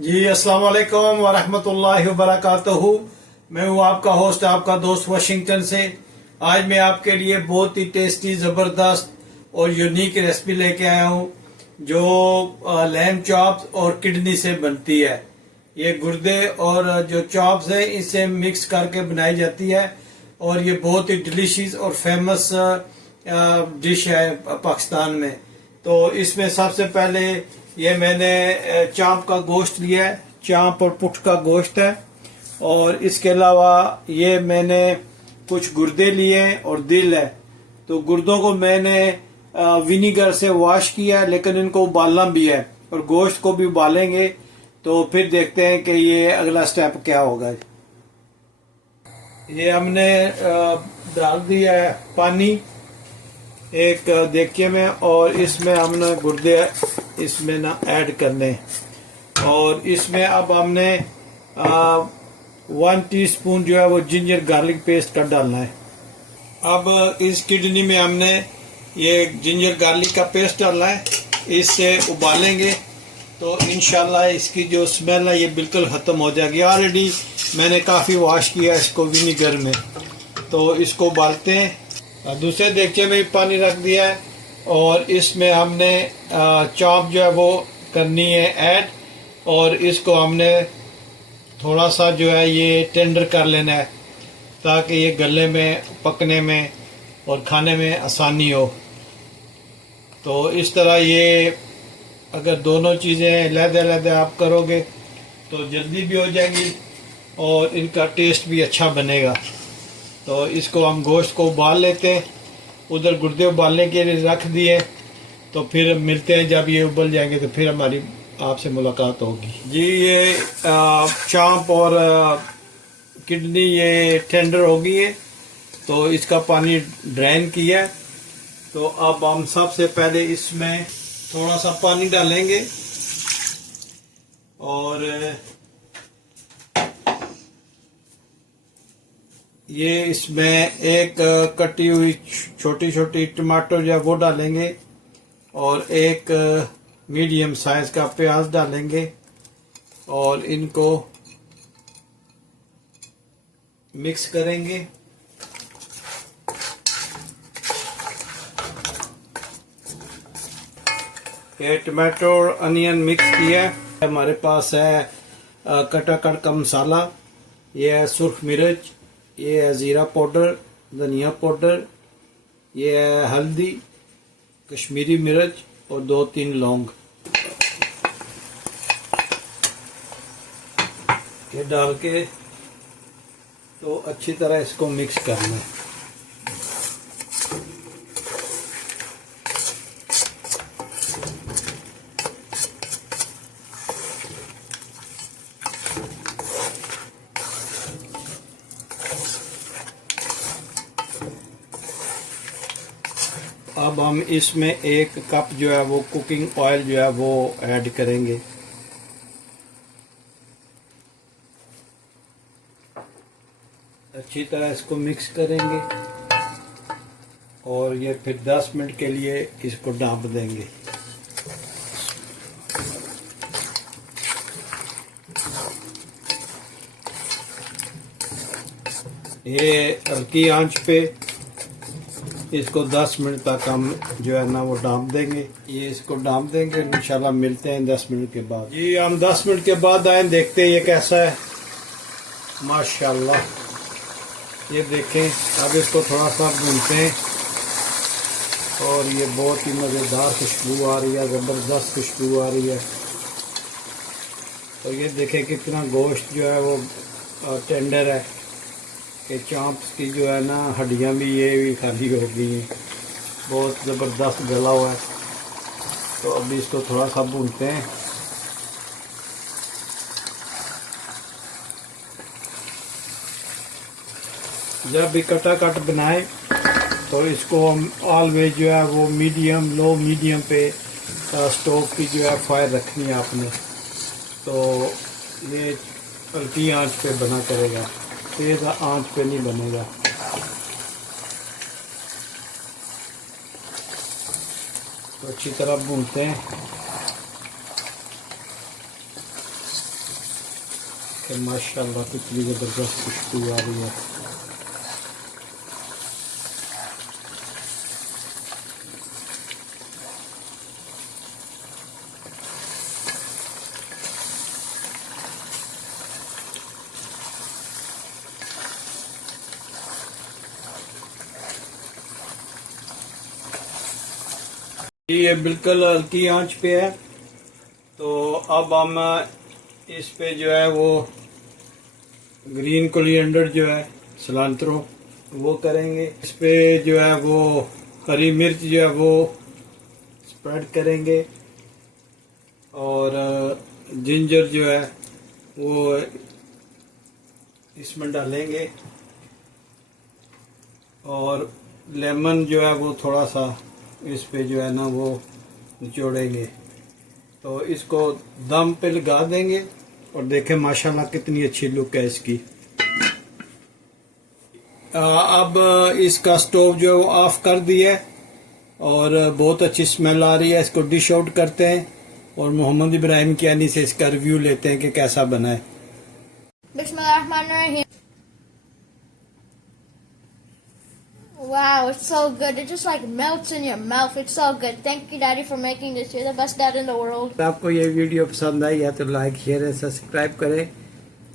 जी अस्सलाम वालेकुम वरहमतुल्लाहि वबरकातुहू। मैं हूँ आपका होस्ट, आपका दोस्त वाशिंगटन से। आज मैं आपके लिए बहुत ही टेस्टी, ज़बरदस्त और यूनिक रेसिपी लेके आया हूँ जो लैम चॉप्स और किडनी से बनती है। ये गुर्दे और जो चॉप्स है इसे मिक्स करके बनाई जाती है और ये बहुत ही डिलीशियस और फेमस डिश है पाकिस्तान में। तो इसमें सबसे पहले ये मैंने चाँप का गोश्त लिया है, चाँप और पुट का गोश्त है। और इसके अलावा ये मैंने कुछ गुर्दे लिए हैं और दिल है। तो गुर्दों को मैंने विनीगर से वॉश किया है, लेकिन इनको उबालना भी है और गोश्त को भी उबालेंगे। तो फिर देखते हैं कि ये अगला स्टेप क्या होगा। ये हमने डाल दिया है पानी एक देगचे में और इसमें हमने गुर्दे इसमें ना ऐड करने और इसमें अब हमने 1 टीस्पून जो है वो जिंजर गार्लिक पेस्ट का डालना है। अब इस किडनी में हमने ये जिंजर गार्लिक का पेस्ट डालना है, इससे उबालेंगे तो इंशाल्लाह इसकी जो स्मेल है ये बिल्कुल ख़त्म हो जाएगी। ऑलरेडी मैंने काफ़ी वॉश किया इसको विनीगर में, तो इसको उबालते हैं। दूसरे देगचे में भी पानी रख दिया है और इसमें हमने चॉप जो है वो करनी है ऐड और इसको हमने थोड़ा सा जो है ये टेंडर कर लेना है ताकि ये गले में पकने में और खाने में आसानी हो। तो इस तरह ये अगर दोनों चीज़ें अलग-अलग आप करोगे तो जल्दी भी हो जाएंगी और इनका टेस्ट भी अच्छा बनेगा। तो इसको हम गोश्त को उबाल लेते हैं, उधर गुर्दे उबालने के लिए रख दिए। तो फिर मिलते हैं जब ये उबल जाएंगे तो फिर हमारी आपसे मुलाकात होगी। जी ये चाँप और किडनी ये टेंडर हो गई है तो इसका पानी ड्रेन किया। तो अब हम सबसे पहले इसमें थोड़ा सा पानी डालेंगे और ये इसमें एक कटी हुई छोटी छोटी टमाटर जो है वो डालेंगे और एक मीडियम साइज का प्याज डालेंगे और इनको मिक्स करेंगे। ये टमाटो और अनियन मिक्स किया है। हमारे पास है कटा कट का मसाला, ये है सुर्ख मिर्च, ये है ज़ीरा पाउडर, धनिया पाउडर, ये है हल्दी, कश्मीरी मिर्च और 2-3 लौंग। ये डाल के तो अच्छी तरह इसको मिक्स करना है। अब हम इसमें 1 कप जो है वो कुकिंग ऑयल जो है वो ऐड करेंगे। अच्छी तरह इसको मिक्स करेंगे और ये फिर 10 मिनट के लिए इसको ढाँप देंगे। ये हल्की आंच पे इसको 10 मिनट तक हम जो है ना वो ढाँप देंगे। ये इसको ढाँप देंगे, इंशाल्लाह मिलते हैं 10 मिनट के बाद। जी हम 10 मिनट के बाद आए, देखते हैं ये कैसा है। माशाल्लाह ये देखें। अब इसको थोड़ा सा भूनते हैं और ये बहुत ही मज़ेदार खुशबू आ रही है, ज़बरदस्त खुशबू आ रही है। तो ये देखें कितना गोश्त जो है वो टेंडर है कि चाँप्स की जो है ना हड्डियाँ भी ये भी खाली हो गई हैं, बहुत ज़बरदस्त गला हुआ है। तो अभी इसको थोड़ा सा भूनते हैं। जब भी कटा कट बनाए तो इसको हम ऑलवेज जो है वो मीडियम लो मीडियम पे स्टोव की जो है फायर रखनी है आपने। तो ये हल्की आंच पे बना करेगा, तेज़ आंच पे नहीं बनेगा। तो अच्छी तरह भूनते हैं। देखें माशाल्लाह कितनी ज़बरदस्त खुशबू आ रही है। ये बिल्कुल हल्की आंच पे है। तो अब हम इस पे जो है वो ग्रीन कोरिएंडर जो है सिलांट्रो वो करेंगे। इस पे जो है वो हरी मिर्च जो है वो स्प्रेड करेंगे और जिंजर जो है वो इसमें डालेंगे और लेमन जो है वो थोड़ा सा इस पे जो है ना वो निचोड़ेंगे। तो इसको दम पे लगा देंगे और देखें माशाल्लाह कितनी अच्छी लुक है इसकी। अब इसका स्टोव जो है वो ऑफ कर दिया है और बहुत अच्छी स्मेल आ रही है। इसको डिश आउट करते हैं और मोहम्मद इब्राहिम कियानी से इसका रिव्यू लेते हैं कि कैसा बना है। बिस्मिल्लाहिर्रहमानिर्रहीम। Wow, it's so good. It just like melts in your mouth. It's so good. Thank you, Daddy, for making this. You're the best dad in the world. अगर आपको ये वीडियो पसंद आई है तो लाइक शेयर और सब्सक्राइब करें।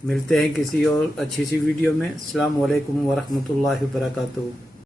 मिलते हैं किसी और अच्छी सी वीडियो में। अस्सलाम वालेकुम वरहमतुल्लाहि वबरकातुहू।